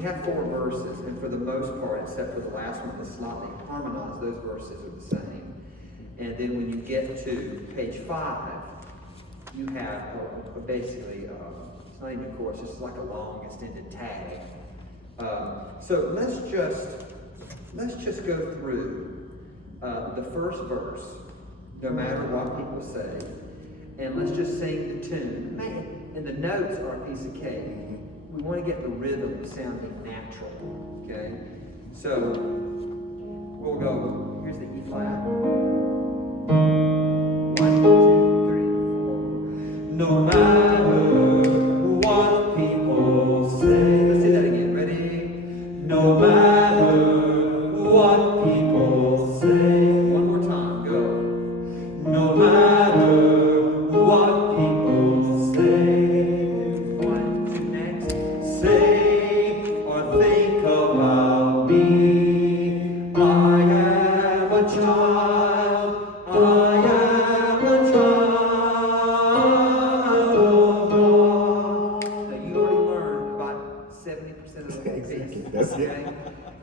you have 4 verses, and for the most part, except for the last one, the slightly harmonized, those verses are the same. And then when you get to page 5, you have basically, it's not even a chorus, it's like a long extended tag. So let's just go through the first verse, no matter what people say, and let's just sing the tune. Man, and the notes are a piece of cake. We want to get the rhythm sounding natural, okay? So we'll go, here's the E flat. 1, 2, 3, 4. No matter what people say. Let's do that again. Ready? No matter what people say. One more time. Go. No matter what people say. 1, 2, next. Say or think about me. I am a child. I am a child of God. Now you already learned about 70% of the whole piece. Okay?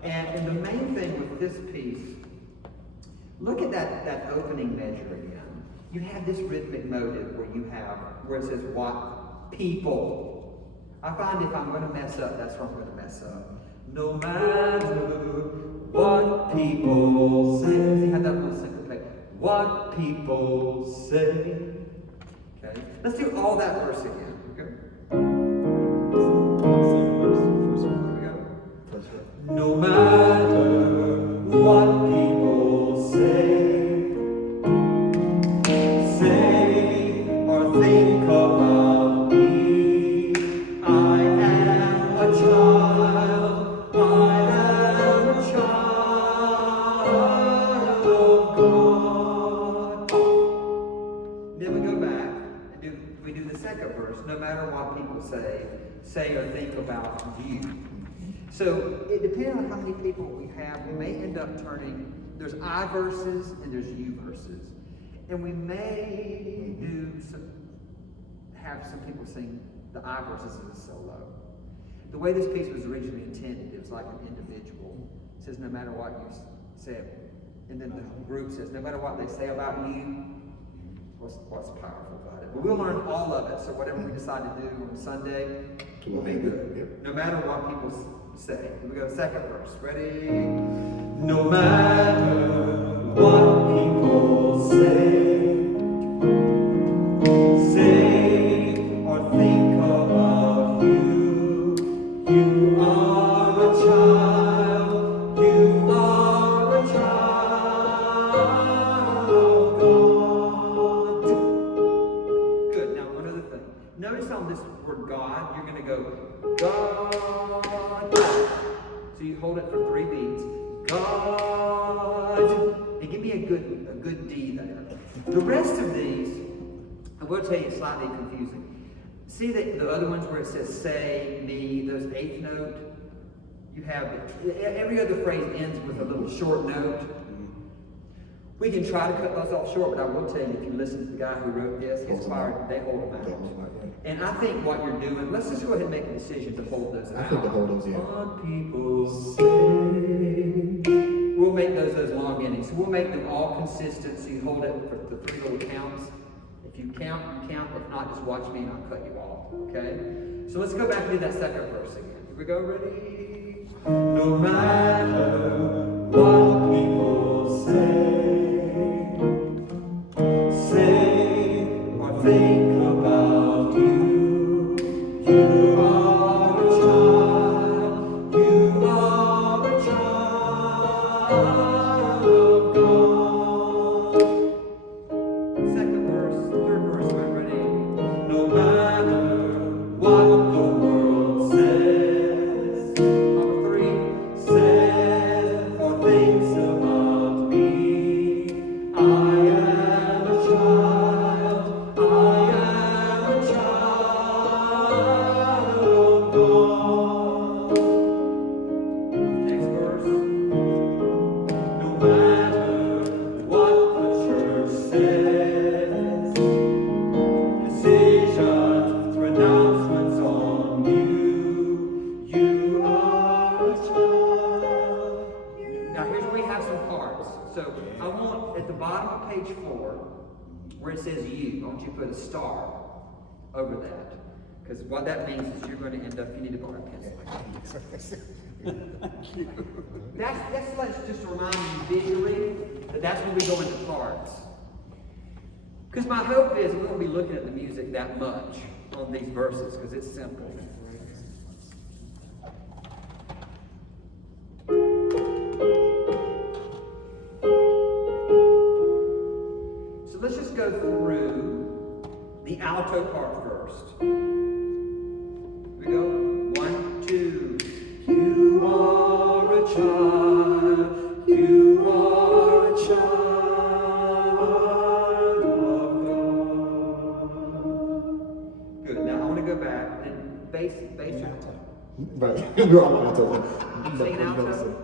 And the main thing with this piece, look at that opening measure again. You have this rhythmic motive where it says what people. I find if I'm going to mess up, that's where I'm going to mess up. No matter what people say. See how that little syncopate? What people say. Okay? Let's do all that verse again. Okay? No matter what people say or think about me, I am a child, I am a child of God. Then we go back and we do the second verse. No matter what people say or think about you. So it depends on how many people we have. We may end up turning, there's I verses and there's you verses. And we may have some people sing the I verses as a solo. The way this piece was originally intended, it was like an individual. It says, no matter what you say, and then the group says, no matter what they say about you, what's powerful about it. But we'll learn all of it, so whatever we decide to do on Sunday will be good. No matter what people say. Here we go, second verse. Ready? No matter what people say or think about you, you are a child, you are a child of God. Good, now one other thing. Notice on this word God, you're going to go, God. So you hold it for 3 beats. God. And give me a good D there. The rest of these, I will tell you, it's slightly confusing. See the other ones where it says say, me, those 8th note? You have, every other phrase ends with a little short note. We can try to cut those off short, but I will tell you, if you listen to the guy who wrote this, his choir, they hold them out. And I think what you're doing, let's just go ahead and make a decision to hold those out. I think to hold those in. What people say. We'll make those long endings. So we'll make them all consistent, so you hold it for the 3 little counts. If you count, you count. If not, just watch me and I'll cut you off. Okay? So let's go back and do that second verse again. Here we go, ready? No matter what people say or think about you, you are a child, you are a child of God. Second verse, third verse, I'm ready. No matter what the world says. Number 3, says or thinks about me. I am a child, I am a child it says you, I want you to put a star over that. Because what that means is you're going to end up, you need to borrow a pencil. Let's just remind you visually that's when we go into parts. Because my hope is we won't be looking at the music that much on these verses because it's simple. So let's just go through the alto part first. Here we go. 1, 2. You are a child. You are a child of God. Good. Now I want to go back and bass. Right. We're all alto. You singing alto?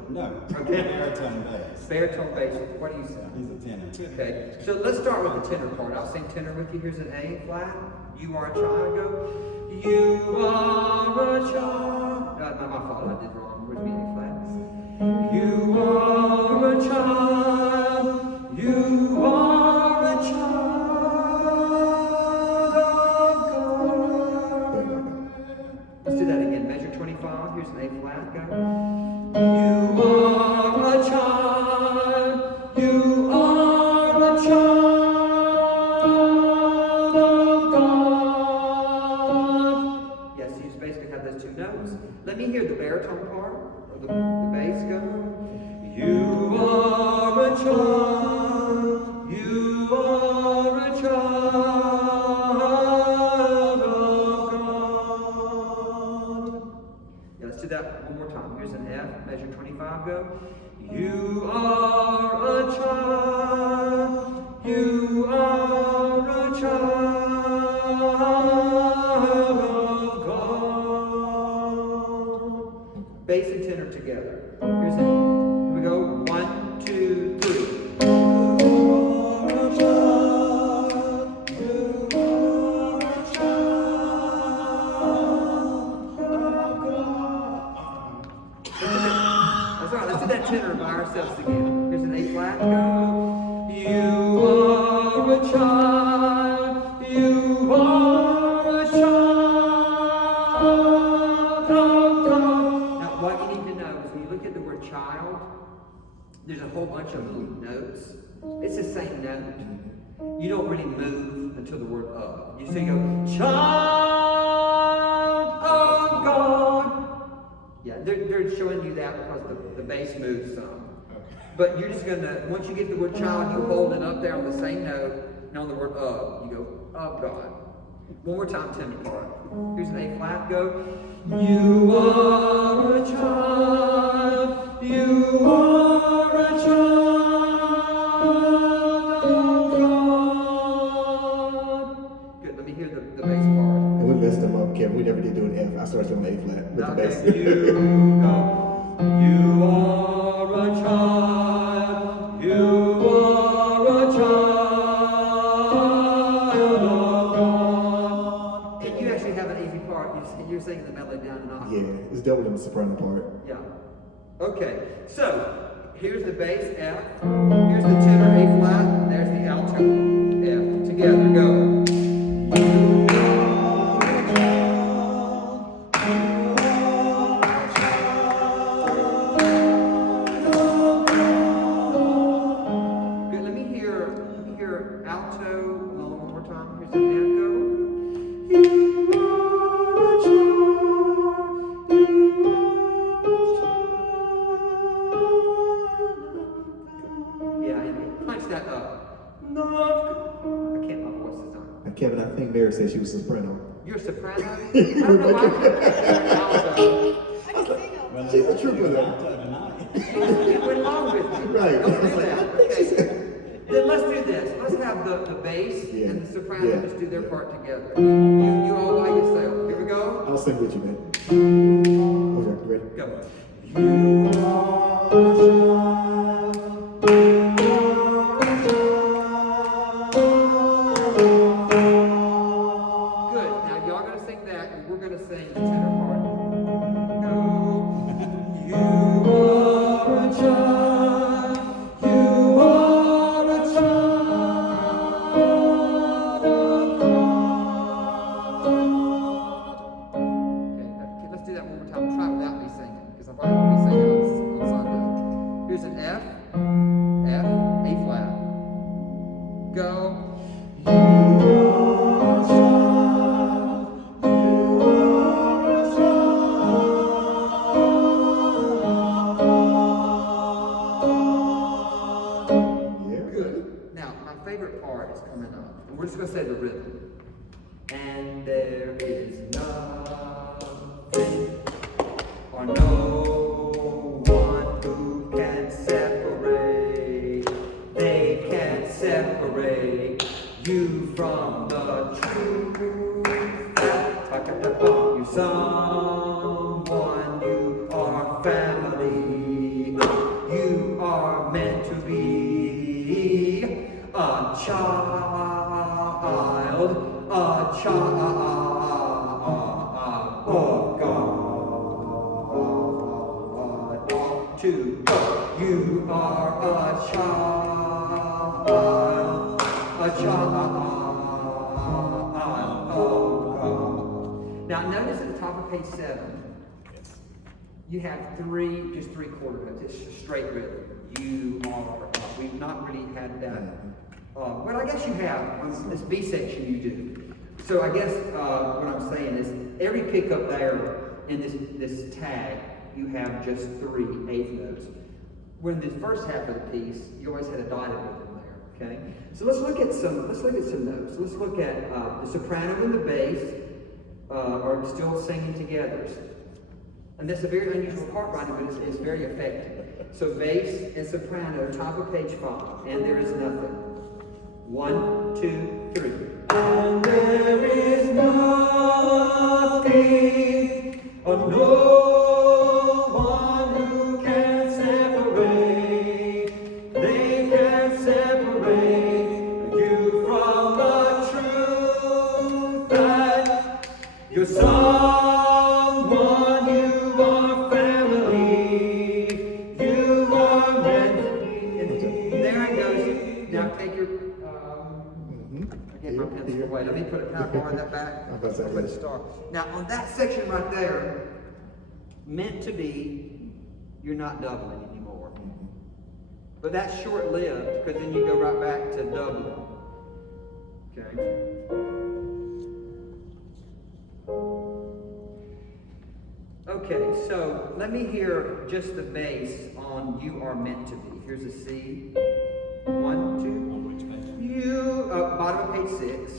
No. Okay. Baritone bass. Baritone bass. What do you say? He's a tenor. Okay. So let's start with the tenor part. I'll sing tenor with you. Here's an A flat. You are a child. Go. You are a child. Not my fault. I did wrong. Where's the A flat? You are a child. You are a child of God. Let's do that again. Measure 25. Here's an A flat. Go. You are a child. You are a child of God. Yes, you just basically have those two notes. Let me hear the baritone part, or the bass go. You are a child. You are a child of God. Yeah, let's do that one more time. Here's an F, measure 25, go. You are a child. You are a child of God. Bass and tenor together. Here's it. Here we go. 1, 2, 3. That tenor by ourselves again. Here's an A flat. Go. You are a child. You are a child of God. Now, what you need to know is when you look at the word child, there's a whole bunch of little notes. It's the same note. You don't really move until the word of. You say, go, child of God. Yeah, they're showing you that because the bass moves some. But you're just going to, once you get the word child, you hold it up there on the same note, and on the word of, you go, of God. One more time, tenor part. Here's an A flat, go. You are a child, you are a child of God. Good, let me hear the bass part. And we messed them up, Kevin. We never did do an F. I started doing an A flat with the bass. You go. You are a child. You are a child of God. And you actually have an easy part. You're singing the melody down an octave. Yeah, it's double in the soprano part. Yeah. Okay. So here's the bass F. Here's the tenor A flat. And there's the alto F. Together, go. Kevin, I think Mary said she was soprano. You're a soprano? I don't know why I can't alto. Well, She's a trooper though. alto tonight. You went along with me. Right. Don't do that. Okay. Then let's do this. Let's have the bass and the soprano just do their part together. You all by yourself. Here we go. I'll sing with you, man. Okay, ready? Go. You of God. 2, you are a child of God. Now notice at the top of page 7, you have just three quarter notes. It's a straight rhythm. You are. We've not really had that. Well, I guess you have. On this B section, you do. So I guess what I'm saying is every pickup there in this tag, you have just 3 eighth notes. When the first half of the piece, you always had a dotted rhythm there. Okay. So let's look at some notes. Let's look at the soprano and the bass are still singing together. And that's a very unusual part writing, but it's very effective. So bass and soprano, top of page 5, and there is nothing. 1, 2, 3. And there is nothing, no one who can separate. They can separate you from the truth that you're someone, you are family, you are meant to be. And there it goes. Now take your my pencil away. Let me put a kind of bar in that back. Put a star. Now on that section right there, meant to be, you're not doubling anymore. But that's short-lived because then you go right back to doubling. Okay. Okay, so let me hear just the bass on "You Are Meant to Be." Here's a C. 1, 2. You, bottom of page 6,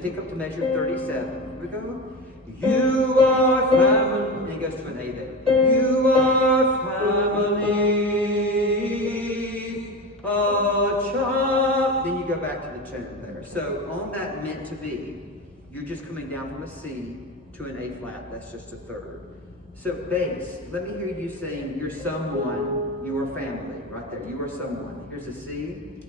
pick up to measure 37. Here we go. You are family. And he goes to an A there. You are family, a child. Then you go back to the tune there. So on that meant to be, you're just coming down from a C to an A flat. That's just a third. So bass, let me hear you sing, you're someone, you are family. Right there. You are someone. Here's a C.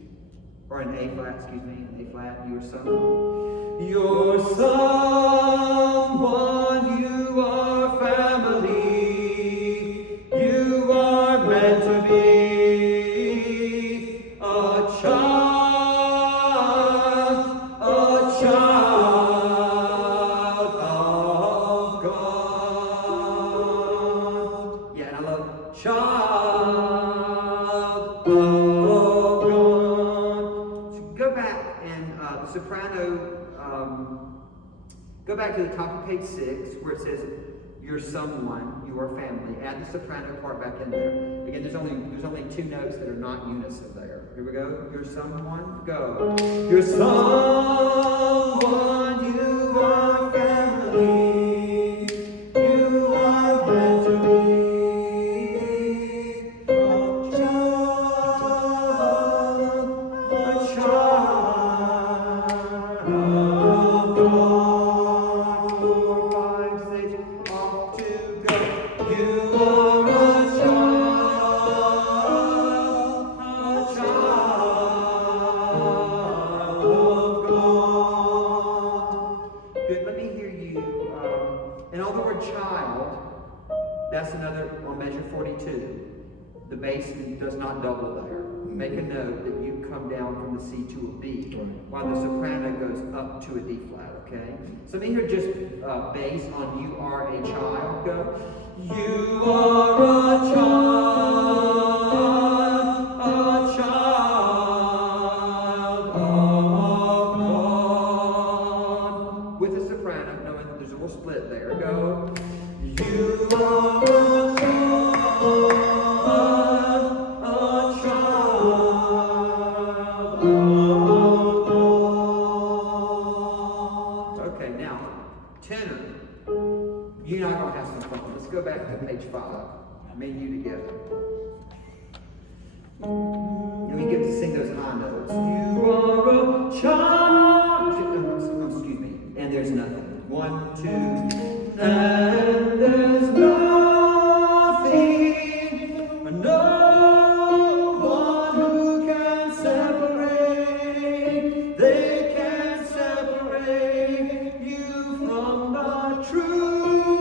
Or an A flat, an A flat, you are someone. You're someone, you are family, you are meant to be a child of God. Yeah, and I love child of soprano, go back to the top of page 6 where it says you're someone, you are family. Add the soprano part back in there. Again, there's only 2 notes that are not unison there. Here we go. You're someone, go. You're someone, you are family. You are meant to be a child. That's another on measure 42. The bass does not double there. Make a note that you come down from the C to a B, while the soprano goes up to a D flat, okay? So let me hear just bass on you are a child. Go. You are a child of God. With the soprano, knowing that there's a little split there. Go. You are a child of God. Okay, now, tenor. You and I are going to have some fun. Let's go back to page 5. Me and you together. And we get to sing those high notes. You are a child. Excuse me. And there's nothing. 1, 2, and there's nothing, no one who can separate. They can separate you from the truth.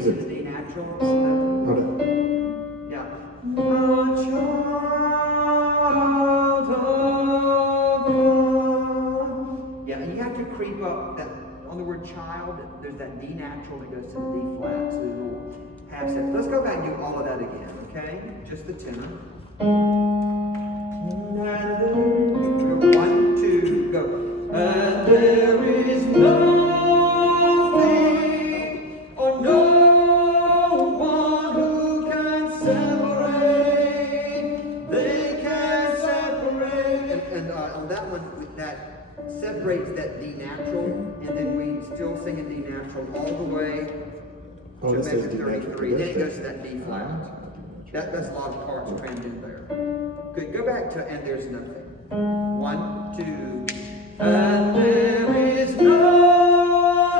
sing to the D natural. Hold on. Yeah. A child of God. Yeah, and you have to creep up that on the word child. There's that D natural that goes to the D flat, so there's a little half step. Let's go back and do all of that again, okay? Just the tenor. Go 1, 2, go. And there is nothing or no one who can separate. They can separate. And on that one, that separates that D natural, and then we still sing a D natural all the way to measure 33. Then it goes to that D flat. That's a lot of parts crammed in there. Good. Go back to and there's nothing. 1, 2. And there is nothing,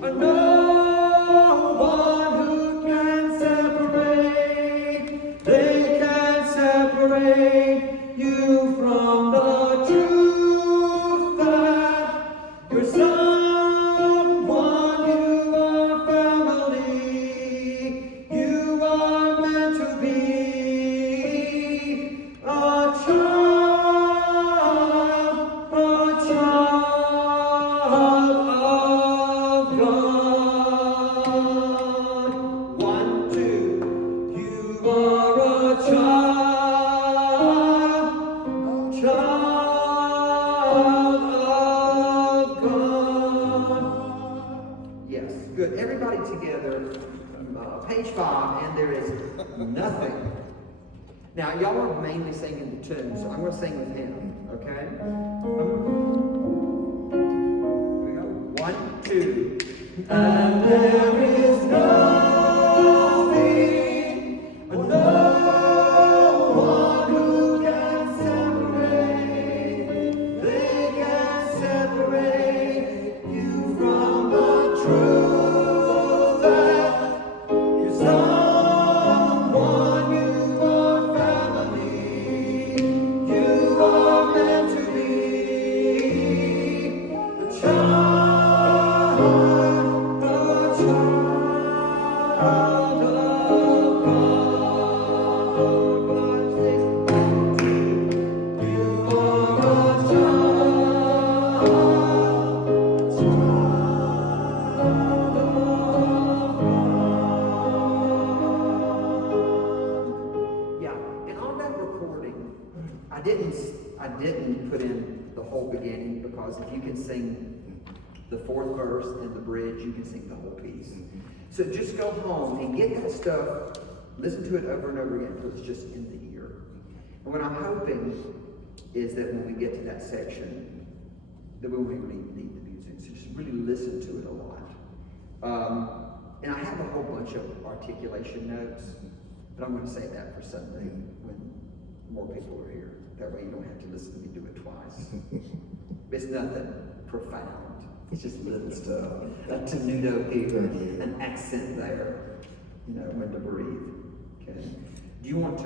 no one who can separate. They can separate you from the truth that you're someone, you are family, you are meant to be a child of God. 1, 2, you are a child of God. Yes, good. Everybody together. Page 5, and there is nothing. Now, y'all are mainly singing the tune, so I'm going to sing with him, okay? Here we go. 1, 2. And there is nothing, no one who can separate. They can separate you from the truth that you're someone, you are family, you are meant to be a child of God. You are a Yeah, and on that recording, I didn't put in the whole beginning, because if you can sing the fourth verse and the bridge, you can sing the whole piece. So just go home and get that stuff, listen to it over and over again until it's just in the ear. And what I'm hoping is that when we get to that section, that we won't really need the music. So just really listen to it a lot. And I have a whole bunch of articulation notes, but I'm going to save that for Sunday when more people are here. That way you don't have to listen to me do it twice. It's nothing profound. It's just little stuff. A tenuto here, an accent there. You know, when to breathe. Okay. Do you want to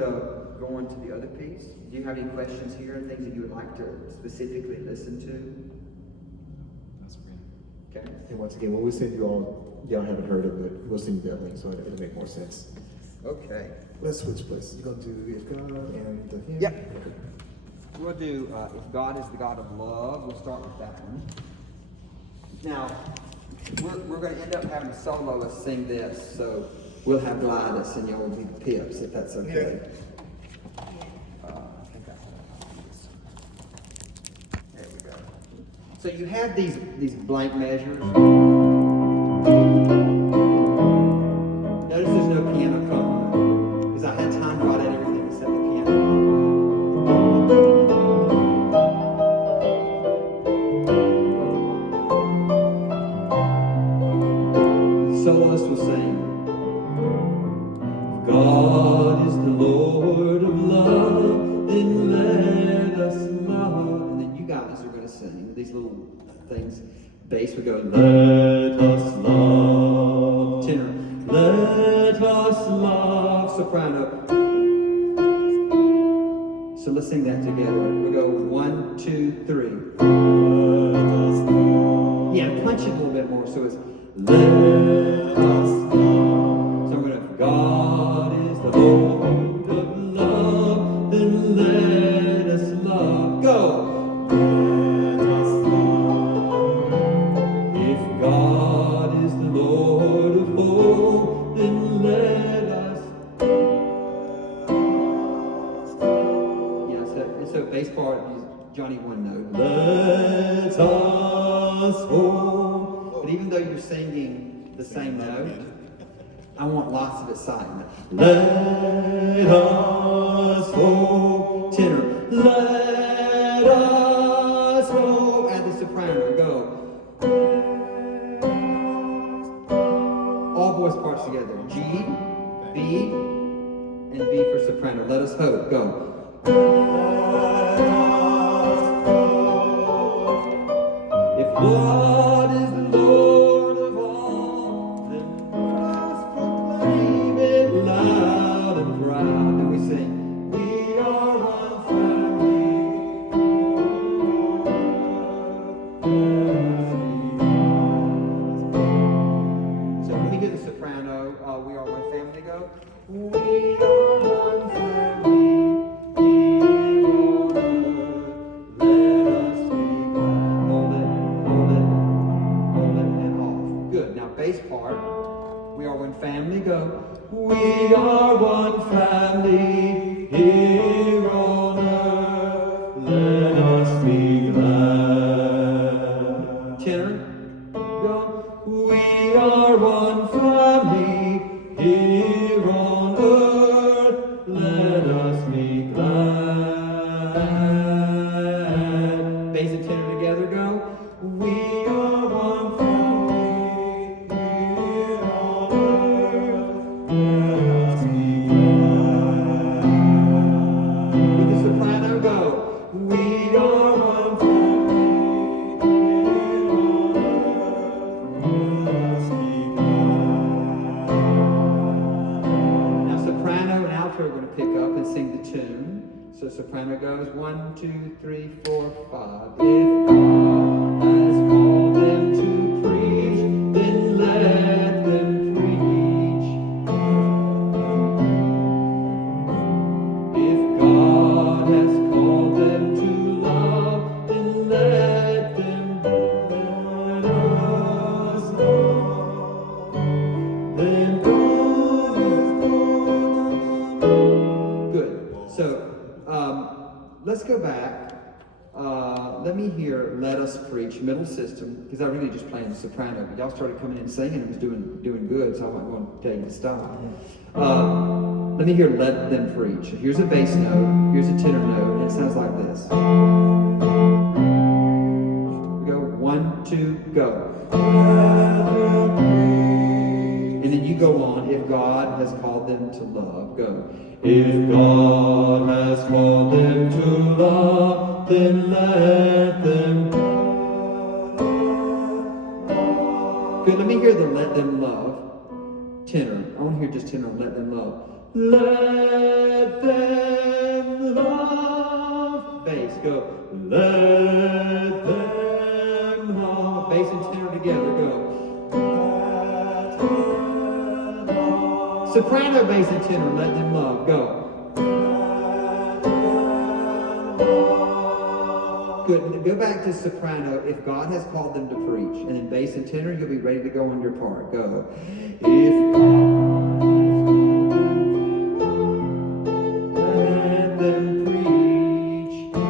go on to the other piece? Do you have any questions here and things that you would like to specifically listen to? That's great. Okay. And once again, when we send you all, y'all haven't heard of it, we'll send you that link so it'll make more sense. Okay. Let's switch places. You're going to do If God and the Hymn? Yep. We'll do If God is the God of Love. We'll start with that one. Now, we're going to end up having a soloist sing this, so we'll have Gladys and y'all will be pips, if that's okay. I think there we go. So you have these blank measures. Notice there's no piano accompaniment, because I had time to write out everything except the piano. The soloist will sing, God is the Lord of love, then let us love. And then you guys are going to sing these little things. Bass would go, let us love. Tenor, let us love. Soprano. So let's sing that together. We'll go 1, 2, 3. Let us love. Yeah, punch it a little bit more so it's let us Johnny one note. Let us hope. But even though you're singing the same note, I want lots of excitement. Let us hope. Tenor. Let us hope. Add the soprano. Go. All voice parts together. G, B, and B for soprano. Let us hope. Go. If God is the Lord of all, then let us proclaim it loud and proud. And we sing, we are one family. So when we hear the soprano, we are one family. Go. We are one family. Here on earth, let us be glad. Hold it, and off. Good. Now bass part. We are one family. Go. We are one family here on earth. Let us be glad. Tenor. Go. We are one family here on earth. Let us be glad. Bass and tenor together. Go. We are one family here on earth. Let us be glad. With the soprano. Go. We are one family here on earth. Let us be glad. Now soprano and alto are going to pick up and sing the tune. So soprano goes 1, 2, 3, 4, 5. If God has called them to preach, then let them preach. If God has called them to love, then let them let us love. Then God has called them. Good. So let's go back. Let me hear "Let Us Preach" middle system, because I really just playing the soprano, but y'all started coming in singing and it was doing good, so I'm not going to tell you to stop. Let me hear "Let Them Preach." Here's a bass note, here's a tenor note, and it sounds like this. We go 1, 2, go. And then you go on. If God has called them to love, go. If God has called them to love, then let them love. Good, let me hear the "let them love" tenor. I want to hear just tenor, "let them love." Let them love. Bass, go. Let them love. Bass and tenor together, go. Soprano, bass, and tenor, "let them love." Go. Good. Go back to soprano. If God has called them to preach. And then bass and tenor, you'll be ready to go on your part. Go. If God let them preach. If God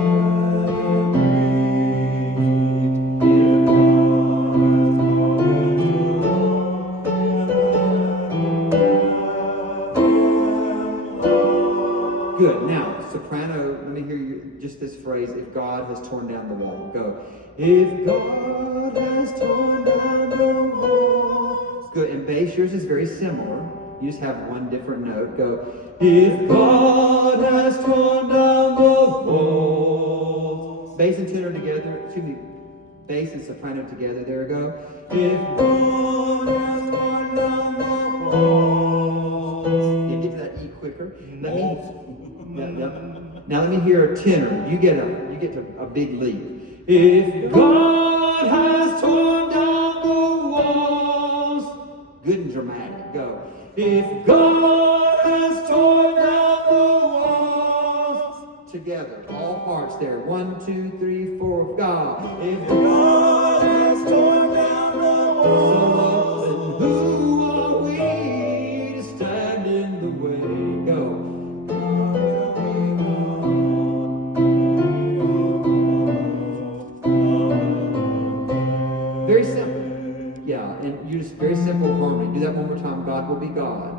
Good. Now, soprano, let me hear you just this phrase, "If God has torn down the wall." Go. If God has torn down the wall. Good. And bass, yours is very similar. You just have one different note. Go. If God has torn down the walls. Bass and tenor together. Excuse me. Bass and soprano together. There we go. If God has torn down the walls. You get to that E quicker. Now let me hear a tenor. You get a big leap. If God has torn down the walls. Good and dramatic. Go. If God has torn down the walls. Together, all parts there. 1, 2, 3, 4. God. If God has torn down the walls, then who are we to stand in the way? Go. God will be God.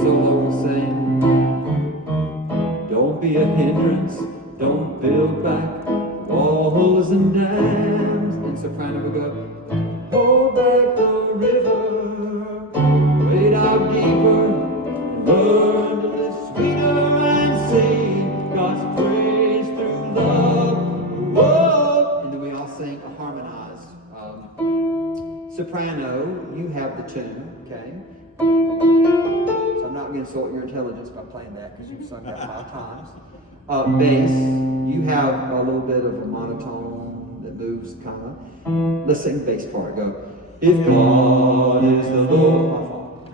Solo will sing, don't be a hindrance, don't build back walls and dams. And soprano will go, hold back the river, wade out deeper, and learn to live sweeter and sing God's praise through love. Whoa. And then we all sing a harmonized soprano. You have the tune, okay? So I'm not going to insult your intelligence by playing that because you've sung that 5 times. Bass, you have a little bit of a monotone that moves kind of. Let's sing the bass part. Go. If God is the Lord,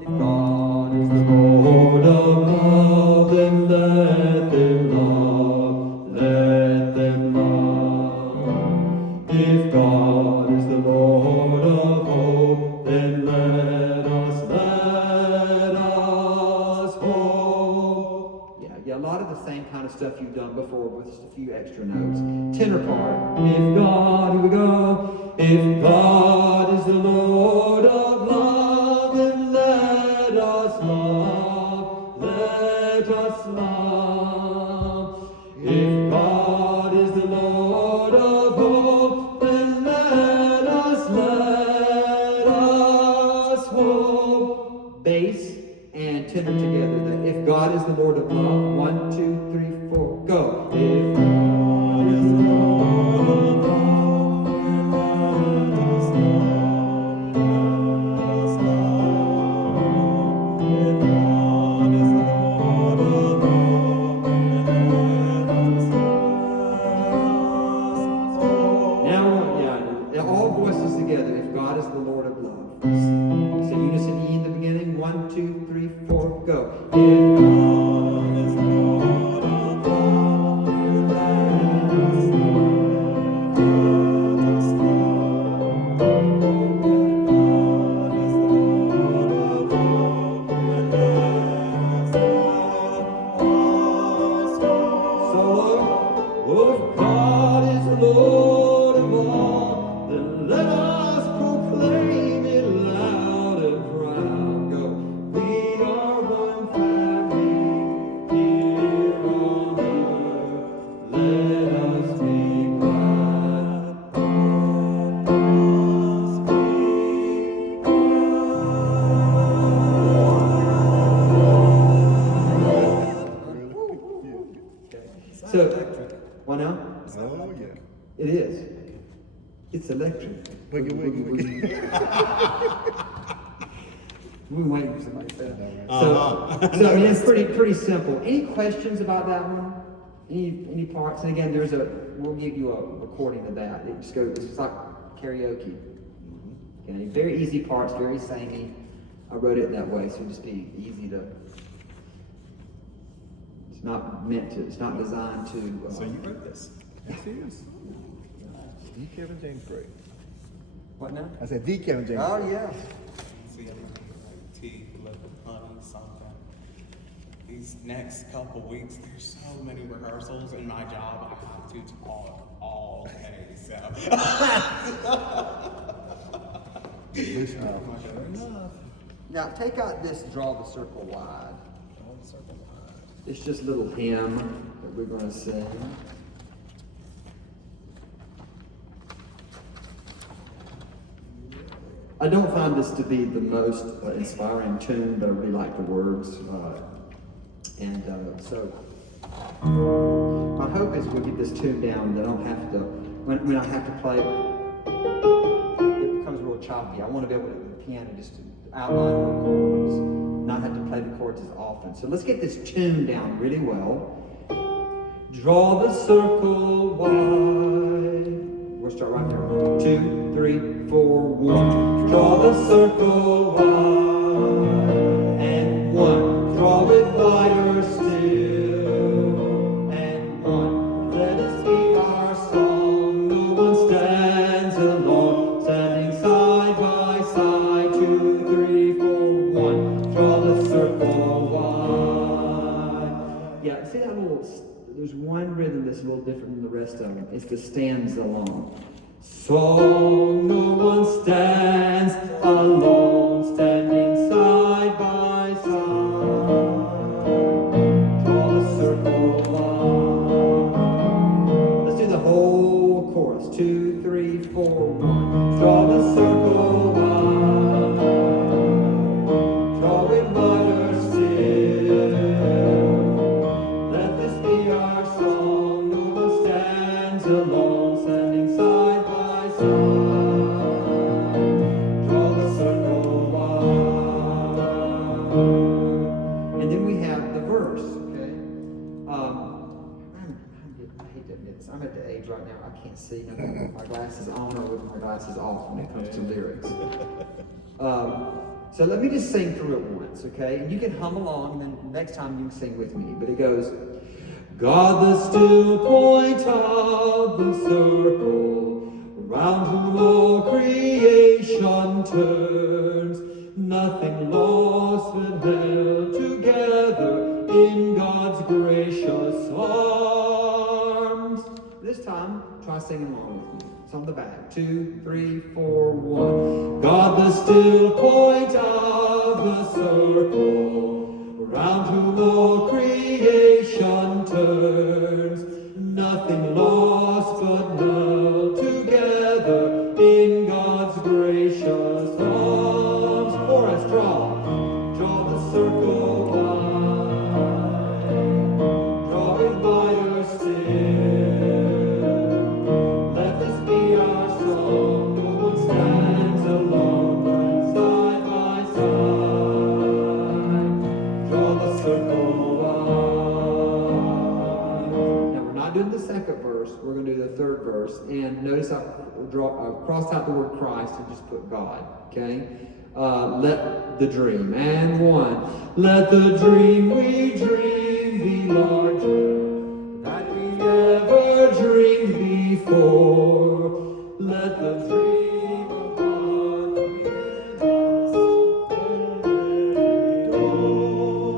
if God is the Lord of love, then let them love, let them love. If God is the Lord of hope, then let us hope. Yeah, a lot of the same kind of stuff you've done before with just a few extra notes. Tenor part. If God, here we go. If God is the Lord of love, then let us love, let us love. If God is the Lord of hope, then let us hope. Bass and tenor together. If God is the Lord of love, 1, 2, 3, 4, go. If God is the Lord of love, all voices together, if God is the Lord of love. So unison E in the beginning, 1, 2, 3, 4, go. If God is the Lord of love, let us love, let us love. If God is the Lord of love, let us love. Solo. Oh, if God is the Lord of all, then let us proclaim it loud and proud. Go. We are one family here on earth. Let us be glad. Let us be glad. So, why now? Oh, yeah. It is. It's electric. Wiggy, wiggy, wiggy. We've been waiting for somebody to say that. So I mean, it's pretty simple. Any questions about that one? Any parts? And again, we'll give you a recording of that. It's like karaoke. Okay, very easy parts, very samey. I wrote it that way, so it'll just be easy to. It's not designed to. So you wrote this? Yes, it is. The Kevin James Gray. What now? I said the Kevin James. Oh yeah. Tea, liquid honey, something. These next couple weeks, there's so many rehearsals in my job. I have to talk all day. So. Now take out this draw the circle wide. It's just a little hymn that we're going to sing. I don't find this to be the most inspiring tune, but I really like the words. So my hope is we'll get this tune down that I don't have to, when I have to play it becomes real choppy. I want to be able to, the piano just to outline more chords, not have to play the chords as often. So let's get this tune down really well. Draw the circle wide. We'll start right there. 2, 3, 4, 1. Draw the circle wide. And 1. Draw it wider still. And 1. Let it be our song. No one stands alone. Standing side by side. 2, 3, 4, 1. Draw the circle wide. Yeah, see that little, there's one rhythm that's a little different than the rest of them. It's the stanza long. Song, no one stands alone, standing side by side. Draw the circle line. Let's do the whole chorus. 2, 3, 4, 1. Draw the circle line. Draw it wider still. Let this be our song. No one stands alone, standing side by side. Draw the circle line. And then we have the verse, okay? I hate to admit this. I'm at the age right now, I can't see nothing with my glasses on or with my glasses off when it comes to lyrics. So let me just sing through it once, okay? And you can hum along, and then next time you can sing with me. But it goes, God, the still point of the circle, around whom all creation turns, nothing lost but held together in God's gracious arms. This time, try singing along with me. It's on the back. 2, 3, 4, 1. God, the still point of the circle, around whom all creation turns, nothing lost but held together in God's gracious arms. Chorus, draw the circle wide, draw it wider still. Let this be our song. No one stands alone, side by side. Draw the circle wide. Now we're not doing the second verse. We're going to do the third verse. And notice I crossed out the word Christ and just put God. Okay. Let the dream. And 1. Let the dream we dream be larger than we ever dreamed before. Let the dream of God be in us.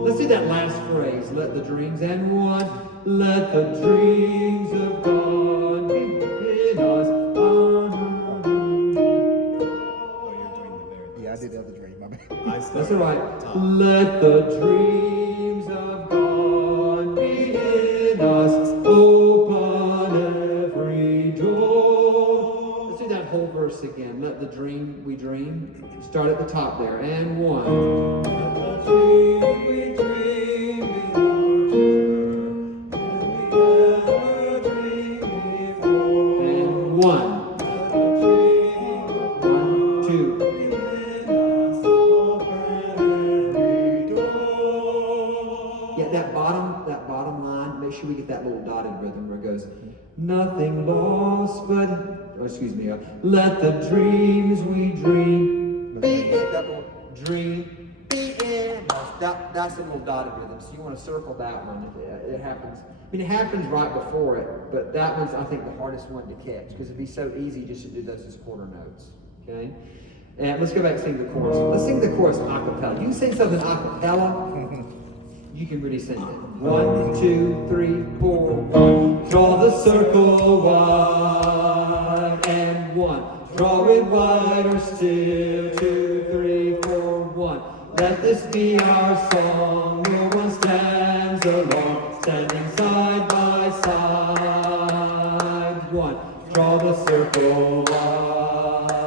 Let's do that last phrase. Let the dreams. And 1. Let the dreams of God be in us. Yeah, I did the other dream. My bad. That's all right. Let the dreams of God be in us. Open every door. Let's do that whole verse again. Let the dream we dream. Start at the top there. And 1. Let the dream we dream be larger than we ever dreamed before. And 1. That bottom line, make sure we get that little dotted rhythm where it goes, nothing lost but, let the dreams we dream be in, that little dream be in. That's a little dotted rhythm, so you want to circle that one. It happens. I mean, it happens right before it, but that one's, I think, the hardest one to catch because it'd be so easy just to do those as quarter notes. Okay? And let's go back and sing the chorus. Let's sing the chorus a cappella. You can sing something a cappella. You can really sing it. 1, 2, 3, 4, 1. Draw the circle wide. And 1. Draw it wider still. 2, 3, 4, 1. Let this be our song. No one stands alone, standing side by side. 1. Draw the circle wide.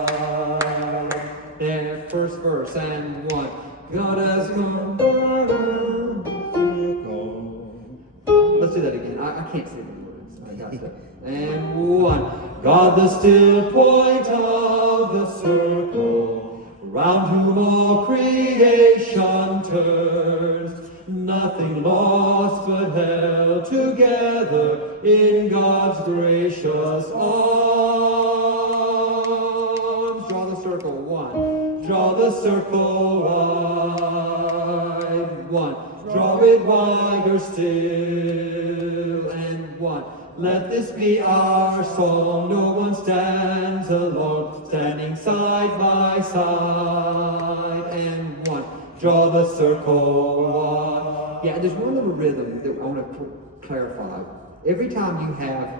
Then first verse and 1. God has gone. Let's do that again. I can't say the words. I got to. And 1. God, the still point of the circle, around whom all creation turns, nothing lost but held together in God's gracious arms. Draw the circle. 1. Draw the circle wide. 1. Draw it wider still. And 1. Let this be our song. No one stands alone, standing side by side. And 1. Draw the circle wide. Yeah, there's one little rhythm that I want to clarify. Every time you have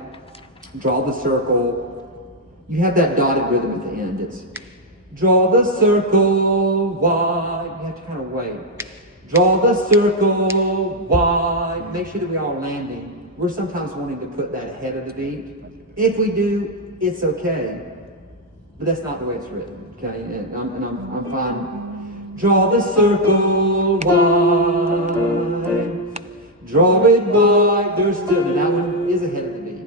draw the circle, you have that dotted rhythm at the end. It's draw the circle wide. You have to kind of wait. Draw the circle wide. Make sure that we are landing. We're sometimes wanting to put that ahead of the beat. If we do, it's okay. But that's not the way it's written. Okay, and I'm fine. Draw the circle wide. Draw it wide. There's still, and that one is ahead of the beat.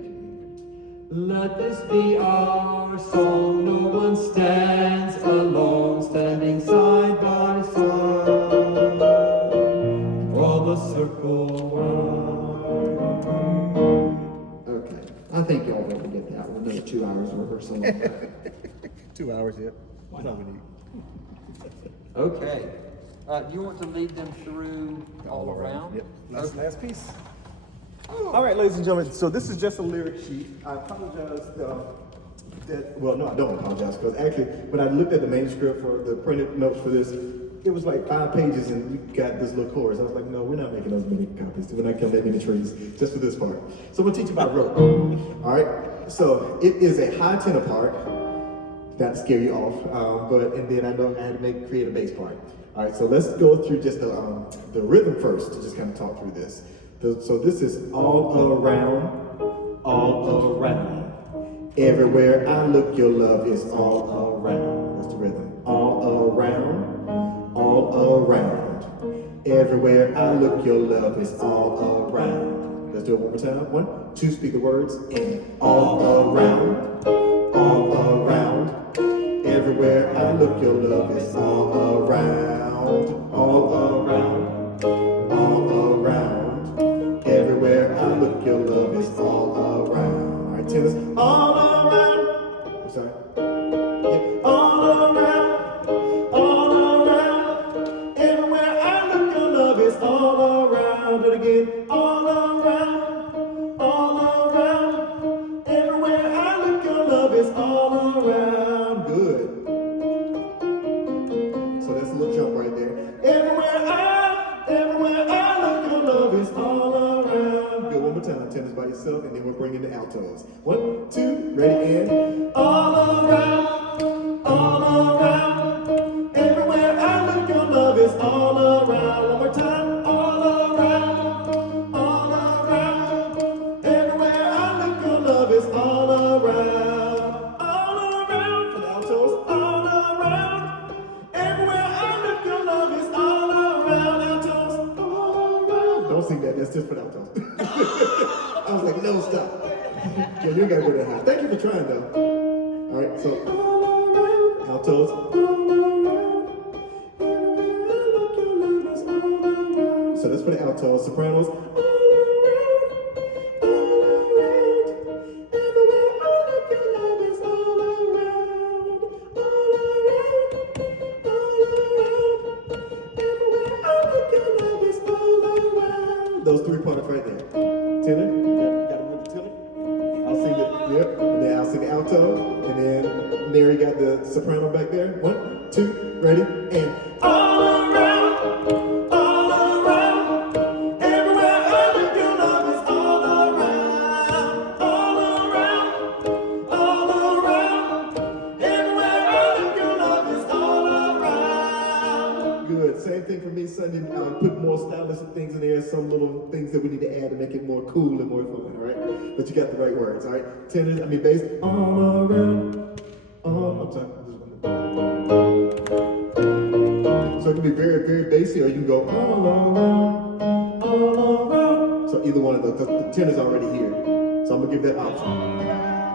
Let this be our song. No one stands alone, standing side by side. Draw the circle wide. Okay, I think y'all will get that one. Another 2 hours of rehearsal. 2 hours, yeah. That's all we need. Okay. Do you want to lead them through all around? Yep. Last piece. All right, ladies and gentlemen, so this is just a lyric sheet. I apologize well, no, I don't apologize, because actually, when I looked at the manuscript for the printed notes for this, it was like 5 pages and we got this little chorus. I was like, no, we're not making those many copies. We're not counting that many trees, just for this part. So I'm gonna teach you about rote. All right, so it is a high tenor part, not to scare you off, and then I know I had to create a bass part. All right, so let's go through just the rhythm first to just kind of talk through this. So this is all around, all around. Everywhere I look, your love is all around. That's the rhythm. All around, all around. Everywhere I look, your love is all around. Let's do it one more time. 1, 2, speak the words. And all around, all around. Everywhere I look, your love is all around, all around, all around. Everywhere I look, your love is all around. All right, tenors, all around. I'm sorry. Yeah. All around, all around. Everywhere I look, your love is all around. Do it again. All around, all around. Everywhere I look, your love is all around. Good. So that's a little jump right there. Everywhere I look, your love is all around. Good, one more time. Tenors by yourself, and then we're bringing the altos. 1, 2, ready, and all around, all around. Everywhere I look, your love is all around. One more time. All around, all around. Everywhere I look, your love is all around. All around for the altos. All around. Everywhere I look, your love is all around. Altos. All around. Don't sing that. That's just for the altos. I was like, no, stop. Yeah, you gotta go that high. Thank you for trying, though. All right, so all around. Altos. All around. Everywhere I look, your love is all around. So that's for the altos. Sopranos. All around. All around. Everywhere I look, your love is all around. All around. All around. Everywhere I look, your love is all around. Those 3 parts right there. Tenor, got a little tenor. I'll sing it, yep. And then I'll sing the alto. And then Mary got the soprano back there. 1, 2, ready, and all around, all around. Everywhere I look, your love is all around. All around, all around. Everywhere I look, your love is all around. Good. Same thing for me, Sunday. Put more stylistic things in there, some little things that we need to add to make it more cool and more fun, all right? But you got the right words, all right? Tenors, bass, all around, all, I'm sorry. So it can be very, very bassy, or you can go all around, all around. So either one of the tenor's already here. So I'm gonna give that option.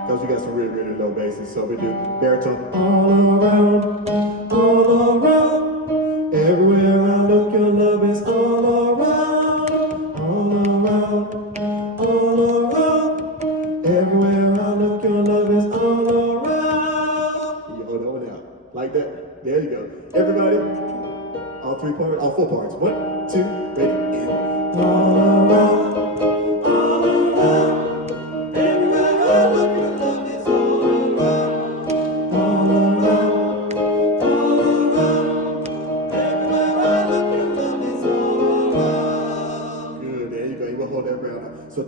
Because we got some really, really low basses. So we do baritone, all around, all around. Everywhere I look, your love is all around, all around, all around. Everywhere I look, your love is all around. You hold on out. Like that. There you go. Everybody, all 3 parts, all 4 parts. 1, 2, ready, and all around, all around. Everywhere I look, your love is all around, all around, all around. Everywhere I look, your love is all around.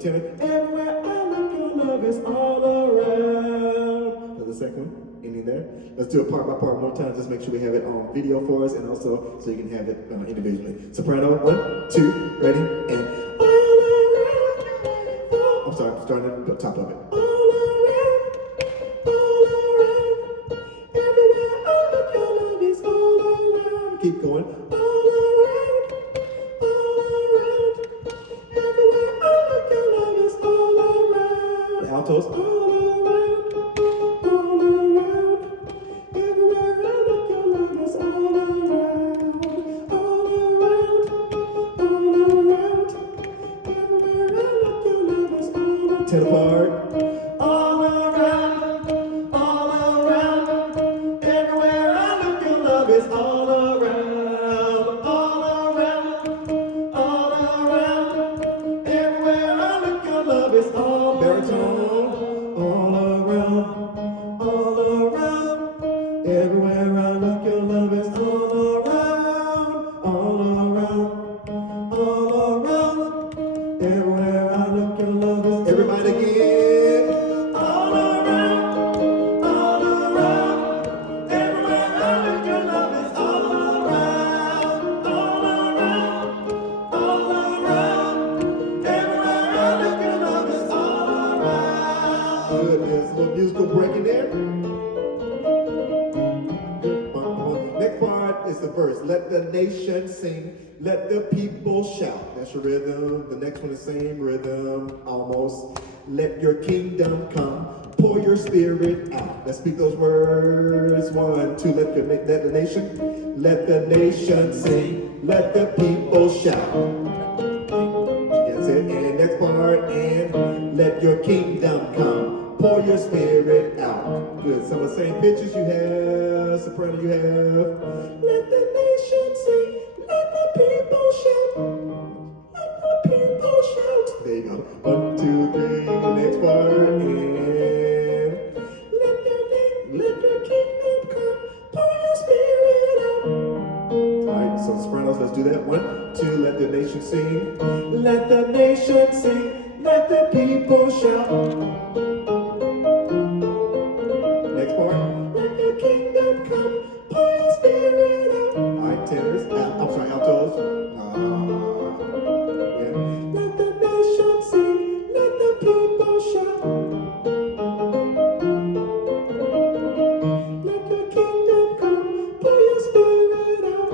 tenor. Everywhere I look, your love is all around. Now the second one, ending there. Let's do it part by part one more time. Just make sure we have it on video for us, and also so you can have it individually. Soprano, 1, 2, ready, and all around. I'm sorry, starting at the top of it. All around, everywhere I look, your love is all around. Keep going. All around, everywhere I look, your love is all around. Altos, all around, everywhere I look, your love is all around. All around, everywhere I look, your love is all around. Tenor part. All around, everywhere I look, your love is all around. All around, everywhere I look, your love is all baritone. All around, everywhere I look, your love is all around. All around, everywhere I look, your love is. Everybody again. All around, everywhere I look, your love is all around. All around, everywhere I look, your love is all around. Good, there's a little musical break in there. Next part is the verse. Let the nation sing, let the people shout. That's your rhythm. The next one is same rhythm, almost. Let your kingdom come, pour your spirit out. Let's speak those words. 1, 2, let the nation sing, let the people shout. That's it. And next part, and let your kingdom come, pour your spirit out. Good. Some of the same pitches you have, soprano you have. Let the nation sing, let the people shout. Let the people shout. There you go. 1, 2, 3. Next part, and let your kingdom come, pour your spirit out. All right, so sopranos, let's do that. 1, 2, let the nation sing. Let the nation sing, let the people shout. Next part. Let your kingdom come, pour your spirit out. All right, tenors. I'm sorry, altos. Yeah. Let the nation sing, let the people shout. Let your kingdom come, pour your spirit out.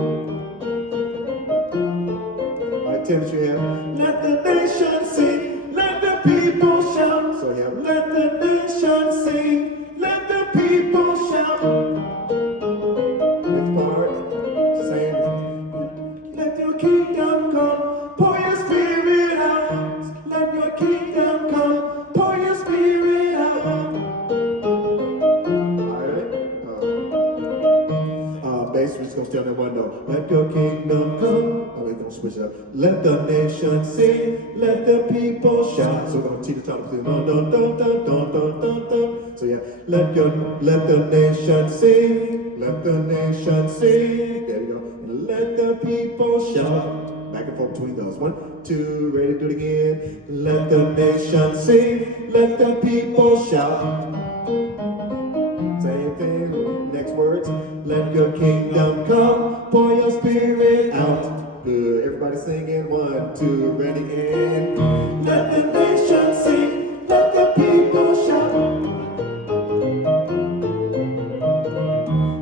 All right, tenors, you have. Let the nation sing, let the people shout. So you have. Let the nation sing, let the people shout. Next part, same. Let your kingdom come, pour your spirit out. Let your kingdom come, pour your spirit out. Alright. Bass, we're just gonna stay on that one note. Let your kingdom come. Oh, we're gonna switch it up. Let the nation sing, let the people shout. So we're gonna teach the top of the dun dun dun dun dun dun dun dun. So yeah, let the nation sing, let the nation sing. There you go. And let the people shout. Back and forth between those. 1, 2, ready, do it again. Let the nation sing, let the people shout. Same thing, next words. Let your kingdom come, pour your spirit out. Good, everybody singing. 1, 2, ready, and let the nation sing, let the people shout.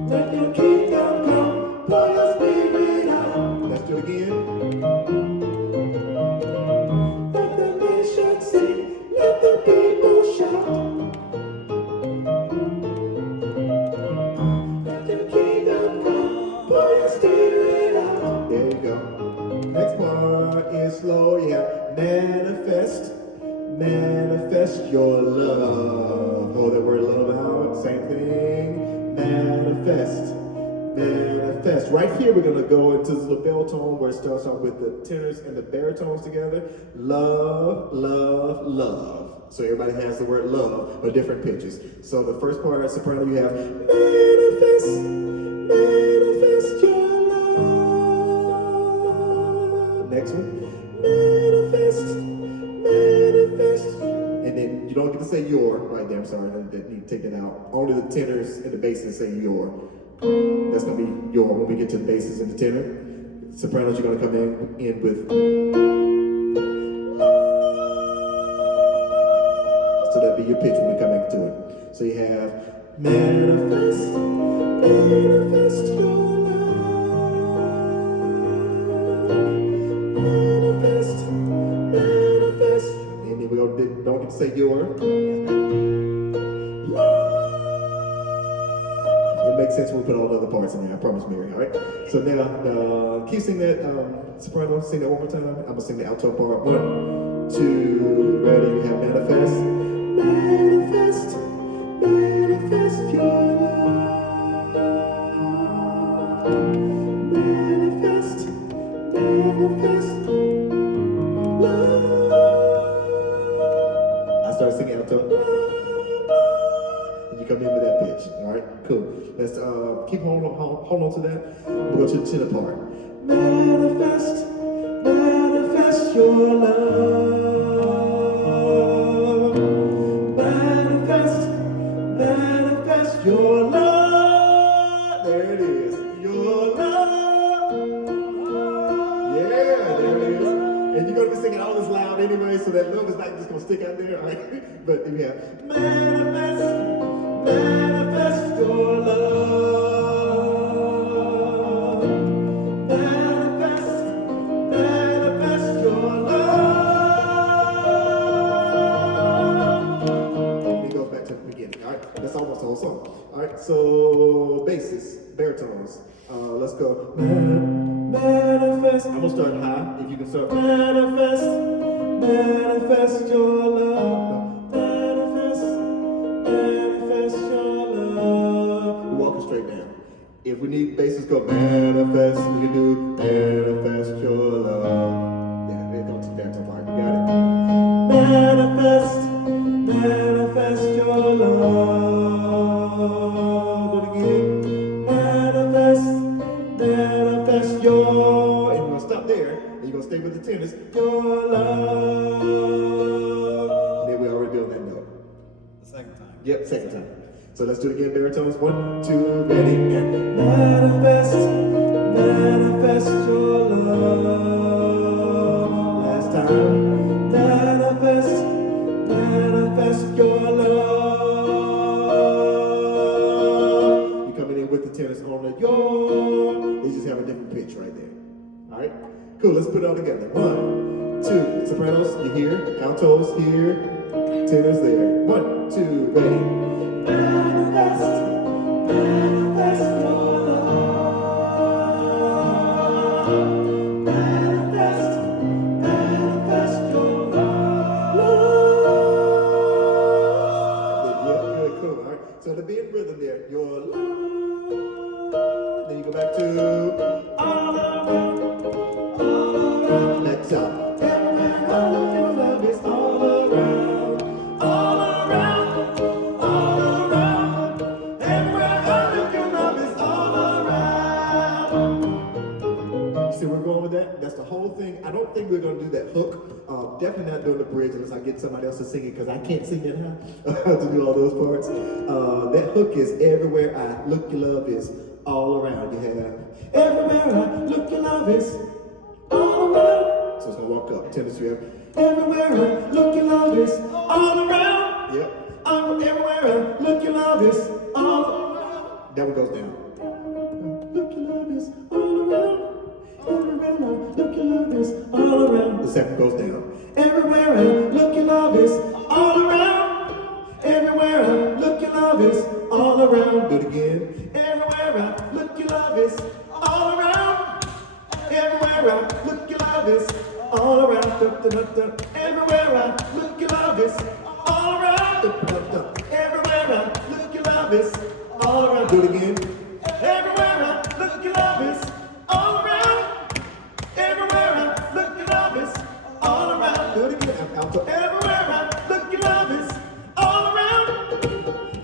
Let your kingdom come, pour your spirit out. Let's do it again. Let the nation sing, let the people shout. Let your kingdom come, pour your spirit out. There you go. Next part is slow. You have manifest your love. Hold that word love out. Same thing. Manifest. Right here, we're going to go into this little bell tone where it starts off with the tenors and the baritones together. Love, love, love. So everybody has the word love, but different pitches. So the first part of soprano, you have manifest your love. Next one, manifest I'm sorry, that need to take that out. Only the tenors and the basses say your. That's gonna be your when we get to the basses and the tenor. Sopranos, you're gonna come in with. So that'll be your pitch when we come into it. So you have manifest, manifest your love. Manifest, manifest. And then we don't get to say your. It makes sense when we put all the other parts in there, I promise, Mary, all right? So now, can you sing that soprano? Sing that one more time. I'm gonna sing the alto part. 1, 2, ready, you have manifest. Manifest, manifest your love. Manifest, manifest love. I started singing alto. And you come in with that pitch, all right? Cool. Let's keep hold on to that. We'll go to the tenor part. Manifest, manifest your love. Manifest, manifest your love. There it is. Your love. Yeah, there it is. And you're going to be singing all this loud anyway, so that love is not just going to stick out there, all right? But then we have manifest, manifest your love. Manifest, manifest your love. And it goes back to the beginning, all right? That's almost the whole song. All right, so basses, baritones. Let's go. Manifest. I'm gonna start high. If you can start. Manifest, manifest your love. Manifest, manifest your love. We're walking straight down. If we need basses, go manifest. We can do manifest your love. Yeah, there comes the baritone part. You got it. Manifest, manifest your love. Do it again. Manifest, manifest your. And we're gonna stop there. And you're gonna stay with the tenors. Your love. And then we already built that note. The second time. Yep, second time. So let's do it again, baritones. 1, 2, ready, and manifest, manifest your love. Last time. Manifest, manifest your love. You're coming in with the tenors on the your. They just have a different pitch right there. All right? Cool, let's put it all together. 1, 2, sopranos, you here, altos here, tenors there. 1, 2, ready. Manifest, manifest your love. Manifest, manifest your love. Yeah, good, cool, all right? So to be in rhythm there, your love. Then you go back to all around, back top. Everywhere I look, your love is all around, all around, all around. Everywhere I look, your love is all around. See where we're going with that? That's the whole thing. I don't think we're going to do that hook. Definitely not doing the bridge unless I get somebody else to sing it because I can't sing that high to do all those parts. That hook is everywhere I look, your love is all around. You have everywhere I look, your love is all around. So it's going to walk up. Tennis, you have everywhere I look, your love is all around. Yep. Everywhere I look, your love is all around. That one goes down. Look, your love is all around. Everywhere I look, your love is all around. The second goes down. Everywhere I look, your love is all around. Everywhere I look, your love is all around. Do it again. Everywhere I look, your love is all around. Everywhere I look, your love is all around. Everywhere I look, your love is all around. Everywhere I look, your love is all around. Do it again. Everywhere I look, your love is all around. Everywhere I look, your love is all around. Do it again. Alto. Everywhere I look, your love is all around.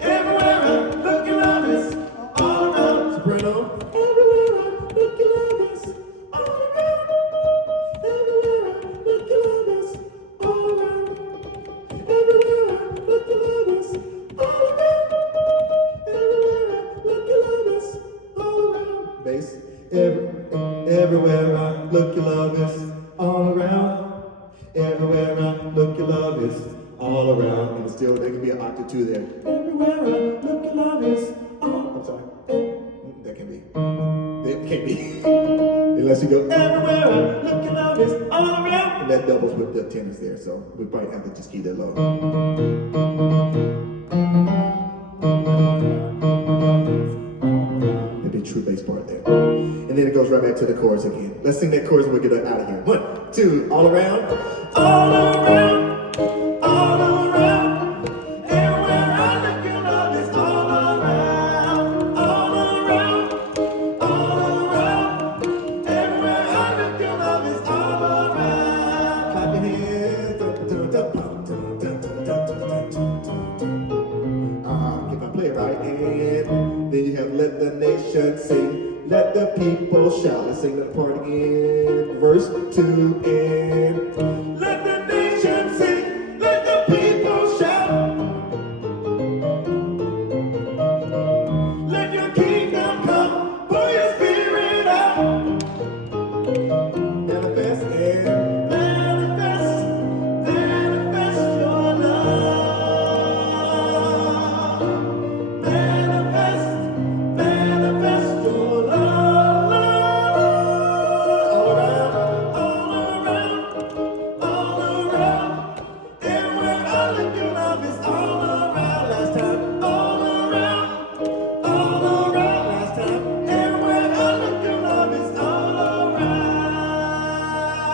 Everywhere I look, your love is all around. Soprano. Everywhere I look, your love is all around. Everywhere I look, your love is all around. Everywhere I look, your love is Everywhere I look, your love is all around. Everywhere I look, your love is all around. And still, there can be an octave two there. Everywhere I look, your love is all. I'm sorry. That can be. That can't be. Unless you go, everywhere I look, your love is all around. And that doubles with the tenors there, so we probably have to just keep that low. That'd be a true bass part there. And then it goes right back to the chorus again. Let's sing that chorus and we'll get it out of here. 1, 2, all around. All around. All around. Everywhere I look, your love is all around. All around. All around. Everywhere I look, your love is all around. Clap your hands. If I play it right, and then you have let the nation sing. Let the people shout. Let's sing that part again. Verse 2 and let the